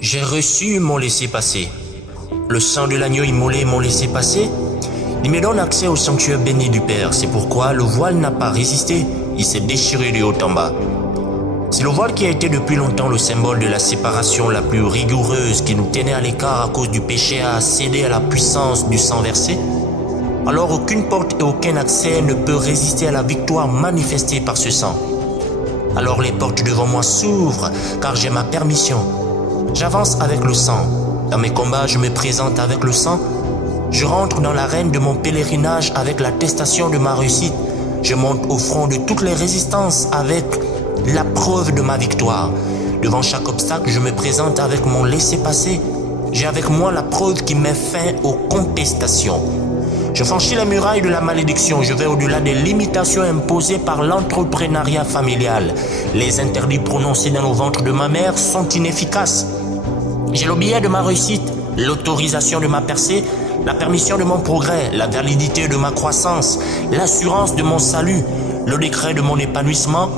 J'ai reçu mon laissez-passer. Le sang de l'agneau immolé mon laissez-passer, il me donne accès au sanctuaire béni du Père. C'est pourquoi le voile n'a pas résisté, il s'est déchiré de haut en bas. C'est le voile qui a été depuis longtemps le symbole de la séparation la plus rigoureuse qui nous tenait à l'écart à cause du péché à céder à la puissance du sang versé. Alors aucune porte et aucun accès ne peut résister à la victoire manifestée par ce sang. Alors les portes devant moi s'ouvrent car j'ai ma permission. J'avance avec le sang. Dans mes combats, je me présente avec le sang. Je rentre dans l'arène de mon pèlerinage avec l'attestation de ma réussite. Je monte au front de toutes les résistances avec la preuve de ma victoire. Devant chaque obstacle, je me présente avec mon laissez-passer. J'ai avec moi la preuve qui met fin aux contestations. Je franchis la muraille de la malédiction. Je vais au-delà des limitations imposées par l'entrepreneuriat familial. Les interdits prononcés dans le ventre de ma mère sont inefficaces. J'ai le billet de ma réussite, l'autorisation de ma percée, la permission de mon progrès, la validité de ma croissance, l'assurance de mon salut, le décret de mon épanouissement,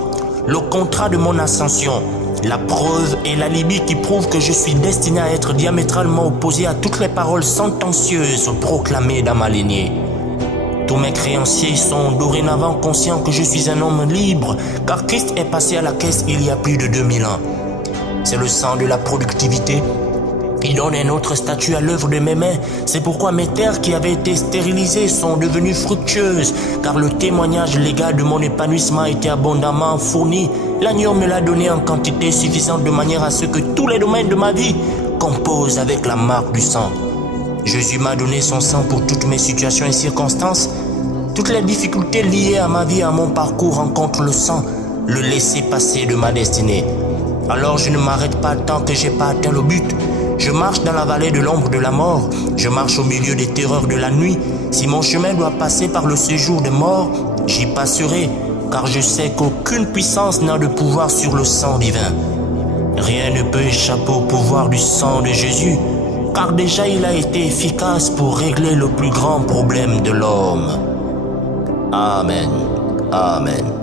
le contrat de mon ascension, la preuve et l'alibi qui prouvent que je suis destiné à être diamétralement opposé à toutes les paroles sentencieuses proclamées dans ma lignée. Tous mes créanciers sont dorénavant conscients que je suis un homme libre, car Christ est passé à la caisse il y a plus de 2000 ans. C'est le sang de la productivité qui donne un autre statut à l'œuvre de mes mains. C'est pourquoi mes terres qui avaient été stérilisées sont devenues fructueuses, car le témoignage légal de mon épanouissement a été abondamment fourni. L'agneau me l'a donné en quantité suffisante de manière à ce que tous les domaines de ma vie composent avec la marque du sang. Jésus m'a donné son sang pour toutes mes situations et circonstances. Toutes les difficultés liées à ma vie et à mon parcours rencontrent le sang, le laissez-passer de ma destinée. Alors je ne m'arrête pas tant que j'ai pas atteint le but. Je marche dans la vallée de l'ombre de la mort. Je marche au milieu des terreurs de la nuit. Si mon chemin doit passer par le séjour des morts, j'y passerai, car je sais qu'aucune puissance n'a de pouvoir sur le sang divin. Rien ne peut échapper au pouvoir du sang de Jésus, car déjà il a été efficace pour régler le plus grand problème de l'homme. Amen. Amen.